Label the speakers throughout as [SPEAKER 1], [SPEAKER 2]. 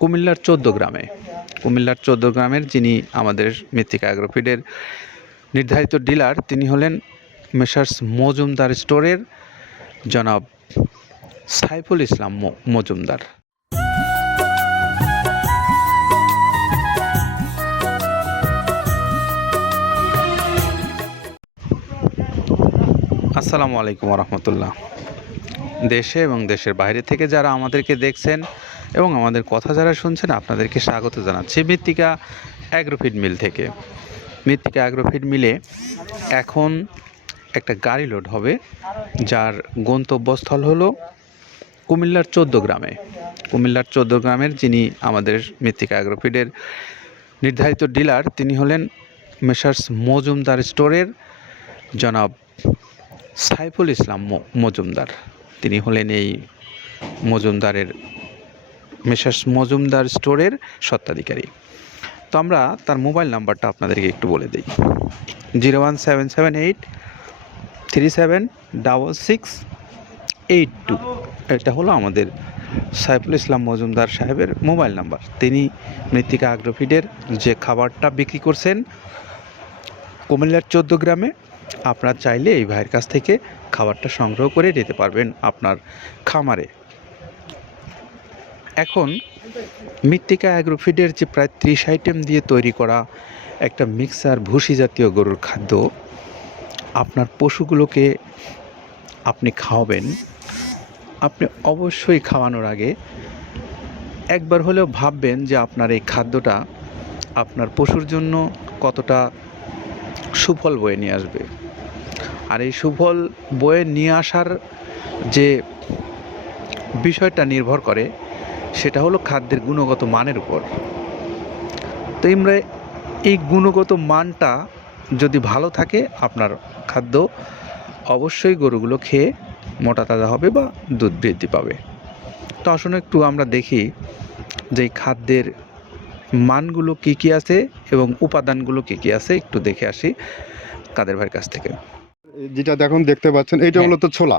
[SPEAKER 1] কুমিল্লার চোদ্দ গ্রামে। কুমিল্লার চোদ্দ গ্রামের যিনি আমাদের মৃত্তিকা অ্যাগ্রোফিডের নির্ধারিত ডিলার, তিনি হলেন মেসার্স মজুমদার স্টোরের জনাব সাইফুল ইসলাম মজুমদার। আসসালামু আলাইকুম রহমতুল্লাহ। দেশে এবং দেশের বাইরে থেকে যারা আমাদেরকে দেখছেন এবং আমাদের কথা যারা শুনছেন, আপনাদেরকে স্বাগত জানাচ্ছি মৃত্তিকা অ্যাগ্রোফিড মিল থেকে। মৃত্তিকা অ্যাগ্রোফিড মিলে এখন একটা গাড়ি লোড হবে, যার গন্তব্যস্থল হলো কুমিল্লার চোদ্দ গ্রামে। কুমিল্লার চোদ্দ গ্রামের যিনি আমাদের মৃত্তিকা অ্যাগ্রোফিডের নির্ধারিত ডিলার, তিনি হলেন মেসার্স মজুমদার স্টোরের জনাব সাইফুল ইসলাম মজুমদার। তিনি হলেন এই মজুমদারের মেসার্স মজুমদার স্টোরের স্বত্বাধিকারী। তো আমরা তার মোবাইল নাম্বারটা আপনাদেরকে একটু বলে দিই। Zero one seven seven eight three seven double six eight two. এটা হলো আমাদের সাইফুল ইসলাম মজুমদার সাহেবের মোবাইল নাম্বার। তিনি মৃত্তিকা আগ্রফিডের যে খাবারটা বিক্রি করছেন কুমিল্লার চোদ্দ গ্রামে, আপনারা চাইলে এই ভাইয়ের কাছ থেকে খাবারটা সংগ্রহ করে নিতে পারবেন আপনার খামারে। এখন মৃত্তিকা অ্যাগ্রোফিডের যে প্রায় ত্রিশ আইটেম দিয়ে তৈরি করা একটা মিক্সার ভুসি জাতীয় গরুর খাদ্য, আপনার পশুগুলোকে আপনি খাওয়াবেন। আপনি অবশ্যই খাওয়ানোর আগে একবার হলেও ভাববেন যে আপনার এই খাদ্যটা আপনার পশুর জন্য কতটা সুফল বয়ে নিয়ে আসবে। আর এই সুফল বয়ে নিয়ে আসার যে বিষয়টা নির্ভর করে সেটা হলো খাদ্যের গুণগত মানের উপর। তো আমরা এই গুণগত মানটা যদি ভালো থাকে আপনার খাদ্য অবশ্যই গরুগুলো খেয়ে মোটা তাজা হবে বা দুধ বৃদ্ধি পাবে। তো আসুন একটু আমরা দেখি যে খাদ্যের মানগুলো কী কী আছে এবং উপাদানগুলো কী কী আছে একটু দেখে আসি কাদের ভাইয়ের কাছ থেকে।
[SPEAKER 2] যেটা দেখুন দেখতে পাচ্ছেন এটা
[SPEAKER 1] হ্যাঁ।
[SPEAKER 2] তো ছোলা।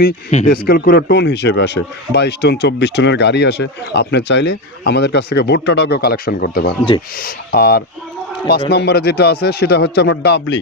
[SPEAKER 2] স্কেল করে টোন হিসেবে আসে। বাইশ টন চব্বিশ টনের গাড়ি আসে। আপনি চাইলে আমাদের কাছ থেকে ভুট্টাটাও কেউ কালেকশন করতে পারেন।
[SPEAKER 1] জি।
[SPEAKER 2] আর পাঁচ নম্বরে যেটা আছে সেটা হচ্ছে আপনার ডাবলি।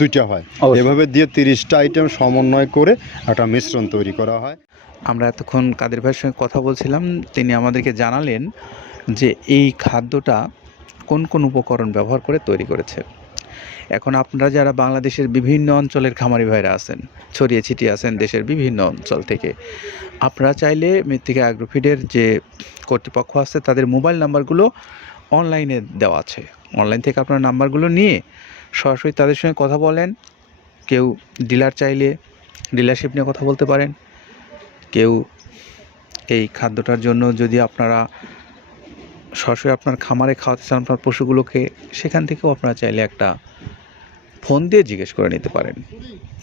[SPEAKER 2] দুইটা হয়। এভাবে দিয়ে তিরিশটা আইটেম সমন্বয় করে একটা মিশ্রণ তৈরি করা হয়।
[SPEAKER 1] আমরা এতক্ষণ কাদের ভাইয়ের সঙ্গে কথা বলছিলাম তিনি আমাদেরকে জানালেন যে এই খাদ্যটা কোন কোন উপকরণ ব্যবহার করে তৈরি করেছে। এখন আপনারা যারা বাংলাদেশের বিভিন্ন অঞ্চলের খামারি ভাইরা আছেন ছড়িয়ে ছিটিয়ে আছেন দেশের বিভিন্ন অঞ্চল থেকে আপনারা চাইলে মৃত্তিকা অ্যাগ্রোফিডের যে কর্তৃপক্ষ আছে তাদের মোবাইল নাম্বারগুলো অনলাইনে দেওয়া আছে। অনলাইন থেকে আপনার নাম্বারগুলো নিয়ে সরাসরি তাদের সঙ্গে কথা বলেন। কেউ ডিলার চাইলে ডিলারশিপ নিয়ে কথা বলতে পারেন। কেউ এই খাদ্যটার জন্য যদি আপনারা সরাসরি আপনার খামারে খাওয়াতে চান আপনার পশুগুলোকে, সেখান থেকেও আপনারা চাইলে একটা ফোন দিয়ে জিজ্ঞেস করে নিতে পারেন।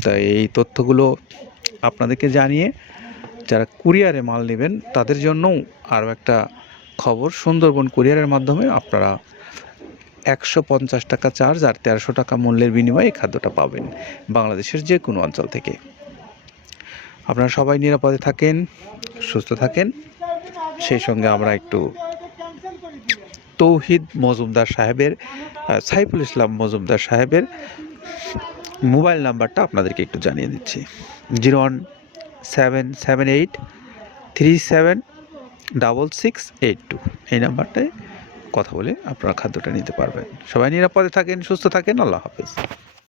[SPEAKER 1] তাই এই তথ্যগুলো আপনাদেরকে জানিয়ে যারা কুরিয়ারে মাল নেবেন, তাদের জন্যও আরও একটা খবর সুন্দরবন কুরিয়ারের মাধ্যমে আপনারা একশো পঞ্চাশ টাকা চার্জ আর তেরোশো টাকা মূল্যের বিনিময়ে এই খাদ্যটা পাবেন বাংলাদেশের যে কোনো অঞ্চল থেকে। আপনারা সবাই নিরাপদে থাকেন, সুস্থ থাকেন। সেই সঙ্গে আমরা একটু তৌহিদ মজুমদার সাহেবের সাইফুল ইসলাম মজুমদার সাহেবের মোবাইল নাম্বারটা আপনাদেরকে একটু জানিয়ে দিচ্ছি। Zero one seven seven eight three seven double six eight two. এই নাম্বারটায় কথা বলে আপনারা খাদ্যটা নিতে পারবেন। সবাই নিরাপদে থাকেন সুস্থ থাকেন আল্লাহ হাফিজ।